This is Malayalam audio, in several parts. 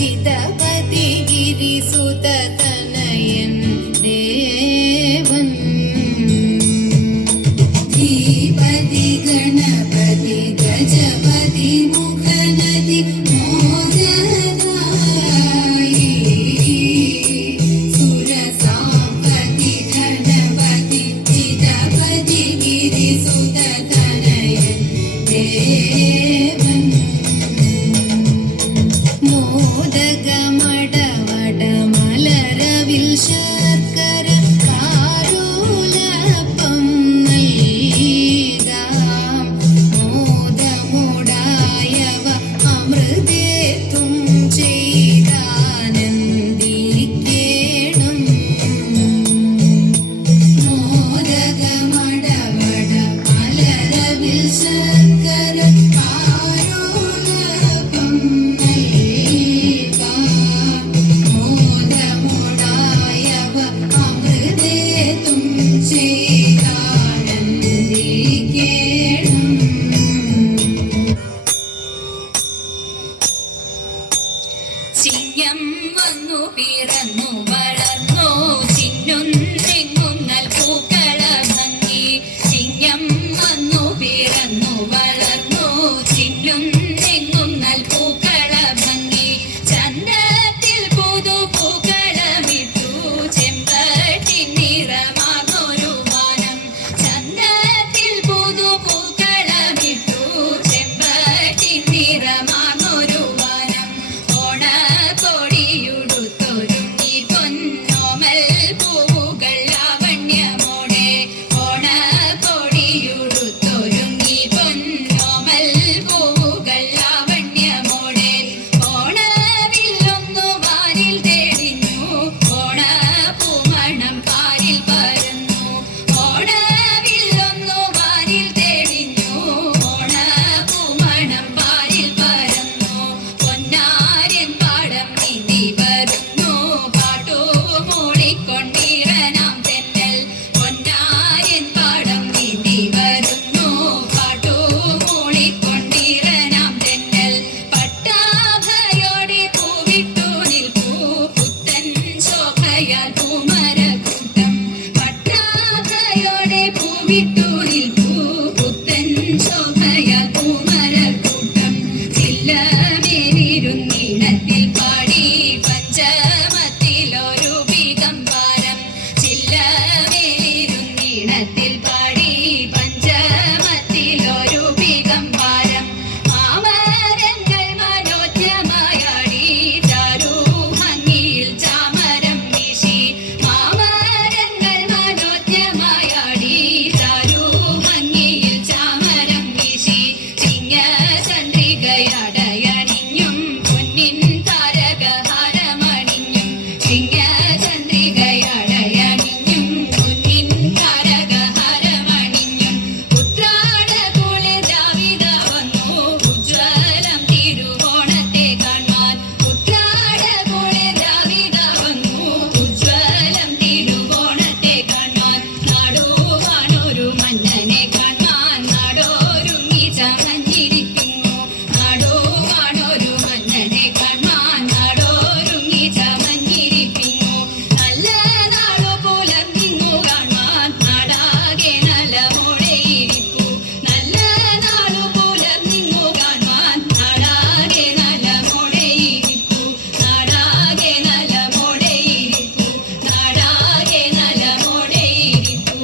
ചിതപതി ഗിരിസുതനയൻ ദേവൻ ധീപതി ഗണപതി ഗജപതി മുഖനദി മോദദായി സുരസാംപതി ഗണപതി ചിതപതി ഗിരിസുതനയൻ ദേവൻ മോദകമടവട മലരവിൽ ശർക്കര കാരോലപ്പം നൽകാം മോദമുടായവ അമൃതേത്തും ചെയ്താനന്ദിക്കേണം മോദകമടവട മലരവിൽ ശർക്കര കാരോലപ്പം ചിങ്ങം വന്നു പിറന്നു വളർന്നു ചിന്നുന്നെങ്ങും നൽപൂക്കള ഭംഗി ചിങ്ങം വന്നു പിറന്നു വളർന്നു ചിന്നുന്നെങ്ങും നൽപൂക്കള ഭംഗി ചന്തത്തിൽ പുതുപൂക്കളമിട്ടു ചെമ്പട്ടിൻ നിറമാർന്നൊരു വാനം ചന്തത്തിൽ പുതുപൂക്കളമിട്ടു ചെമ്പട്ടിൻ നിറമാർന്നൊരു വാനം ഓണക്കൊടിയുടുത്തൊരുങ്ങി പൊന്നോമൽ പൂവുകൾ ലാവണ്യമോടെ ഓണക്കൊടിയുടുത്തൊരുങ്ങി പൊന്നോമൽ പൂവുകൾ ലാവണ്യമോടെ ഓണവില്ലൊന്നു വാനിൽ തെളിഞ്ഞു ഓണപ്പൂമണം പാരിൽ പരന്നു ഓണവില്ലൊന്നു വാനിൽ തെളിഞ്ഞു ഓണപ്പൂമണം പാരിൽ പരന്നു പൊന്നാര്യൻ പാടം നീന്തി വരുന്നു പാട്ടു മൂളിക്കൊണ്ടിരനാം തെന്നൽ പൊന്നാര്യൻ പാടം നീന്തി വരുന്നു പാട്ടു മൂളിക്കൊണ്ടിരനാം തെന്നൽ പട്ടാഭയോടെ പൂവിട്ടു നിൽപ്പൂ പുത്തൻ ശോഭയാൽ പൂമരക്കൂട്ടം പട്ടാഭയോടെ പൂവിട്ടു നിൽപ്പൂ പുത്തൻ ശോഭയാൽ പൂമരക്കൂട്ടം ചില്ലമേലിരുന്നിടത്തിൽ പാടി പഞ്ചമത്തിലൊരു വികമ്പാരം ചില്ലമേലിരുന്നിടത്തിൽ പാടി പഞ്ചമത്തിലൊരു വികമ്പാരം മാമരങ്ങൾ മനോജ്ഞമായാടി ചാരുഭംഗിയിൽ ചാമരം വീശി മാമരങ്ങൾ മനോജ്ഞമായാടി ചാരുഭംഗിയിൽ ചാമരം വീശി ചിങ്ങചന്ദ്രികയടയണിഞ്ഞും പൊന്നിൻ താരകഹാരമണിഞ്ഞും ചിങ്ങചന്ദ്രികയടയണിഞ്ഞും പൊന്നിൻ താരകഹാരമണിഞ്ഞും ഉത്രാടകുളിർ രാവിത വന്നു ഉജ്ജ്വലം തിരുവോണത്തെ കാണുവാൻ ഉത്രാടകുളിർ രാവിത വന്നു ഉജ്ജ്വലം തിരുവോണത്തെ കാണുവാൻ നാടുവാണൊരു മന്നനെ കാണുവാൻ നാടോരുങ്ങി ചമഞ്ഞിരിക്കുന്നു നാടുവാണൊരു മന്നനെ കാണുവാൻ നാടോരുങ്ങി ചമഞ്ഞിരിക്കുന്നു നല്ല നാടു പുലർന്നിങ്ങു കാണുവാൻ നാടാകെ നലമോടെ ഇരിപ്പു നല്ല നാടു പുലർന്നിങ്ങു കാണുവാൻ നാടാകെ നലമോടെ ഇരിപ്പു നാടാകെ നലമോടെ ഇരിപ്പു നാടാകെ നലമോടെ ഇരിപ്പു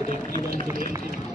Evangelism.